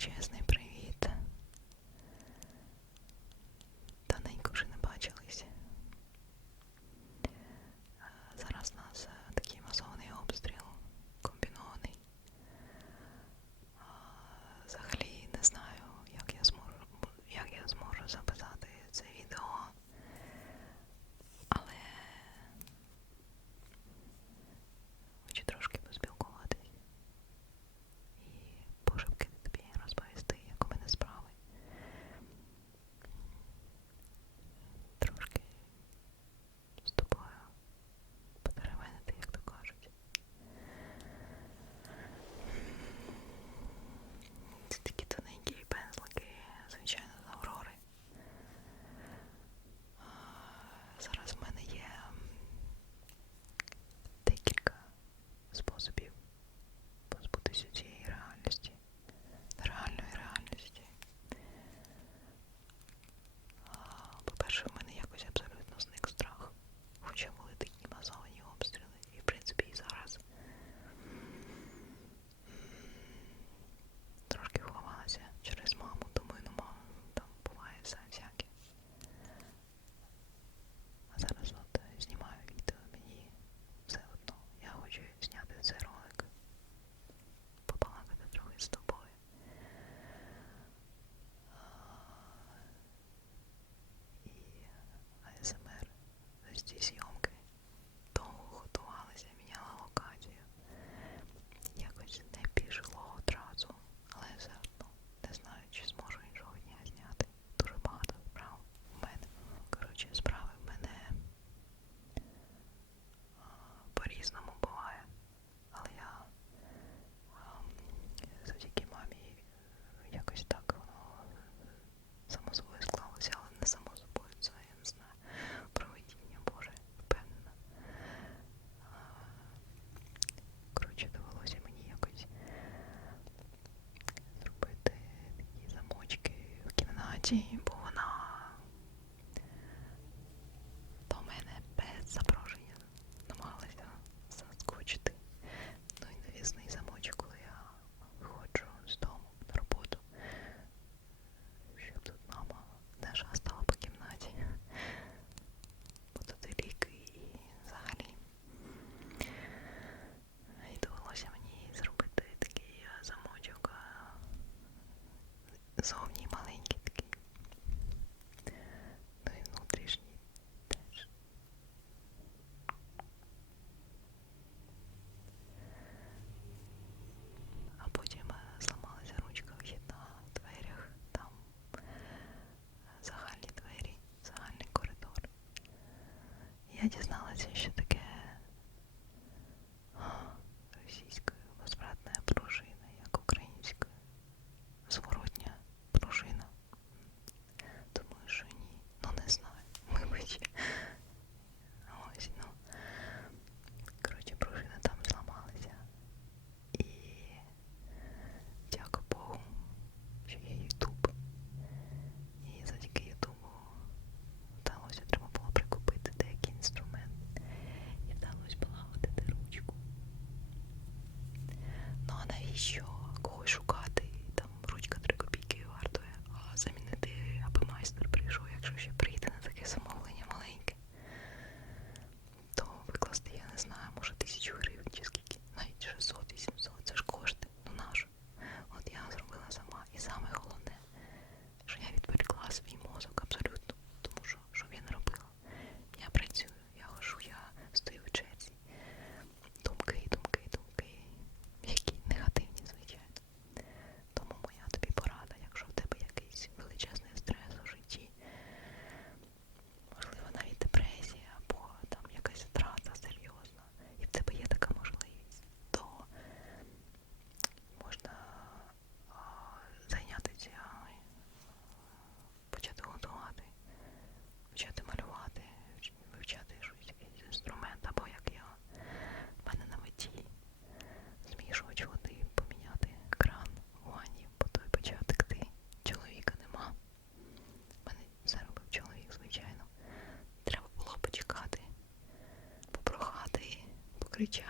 величезний a nosotros. James. кричала.